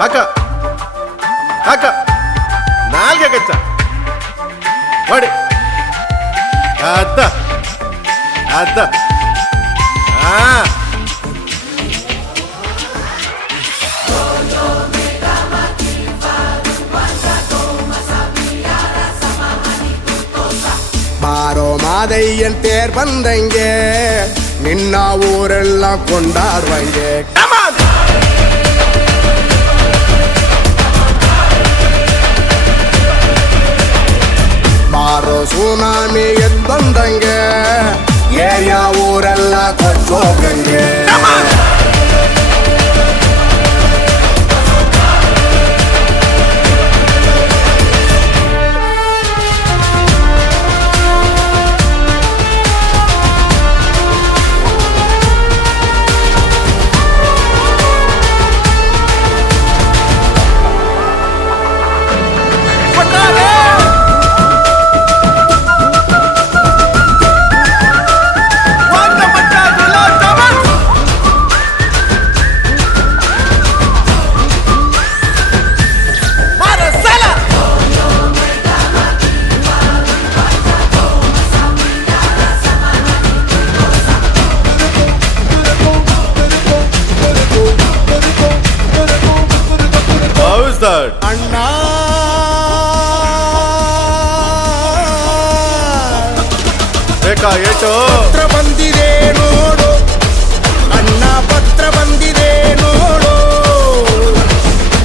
ಹಾಕ ಹಾಕ ನಾಲ್ಗೆ ಕಚ್ಚ ಮಾಡಿ ಅದ ಅದ ಹಾ ಬಾರೋ ಮಾದಯ್ಯನ್ ತೇರ್ ಬಂದಂಗೆ ನಿನ್ನ ಊರೆಲ್ಲ ಕೊಂಡಾಡುವಂಗೆ ಬಾರೋ ಸುನಾಮಿ ಎದ್ ಬಂದಂಗೆ ಏರಿಯಾ ಊರೆಲ್ಲ ಕೊಚ್ಚೋಗಂಗೆ ಅಣ್ಣ ಬೇಕಾ ಏಟು ಪತ್ರ ಬಂದಿದೆ ನೋಡು ಅಣ್ಣ ಪತ್ರ ಬಂದಿದೆ ನೋಡು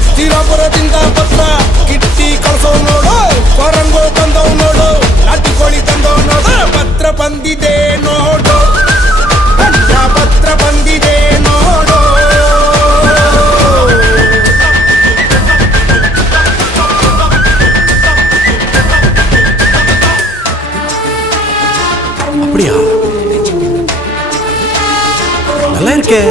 ಸ್ಥಿರಪುರದಿಂದ ಪತ್ರ ಕಿಟ್ಟಿ ಕಳ್ಸವ್ ನೋಡು ಕೊರಂಗೋ ತಂದವ್ ನೋಡು ನಾಟಿ ಕೋಳಿ ತಂದವ್ ನೋಡು ಪತ್ರ ಬಂದಿದೆ ನೋಡು ಅಣ್ಣ ಪತ್ರ ಬಂದಿದೆ ನೋಡು அப்படியா நல்லா இருக்கே.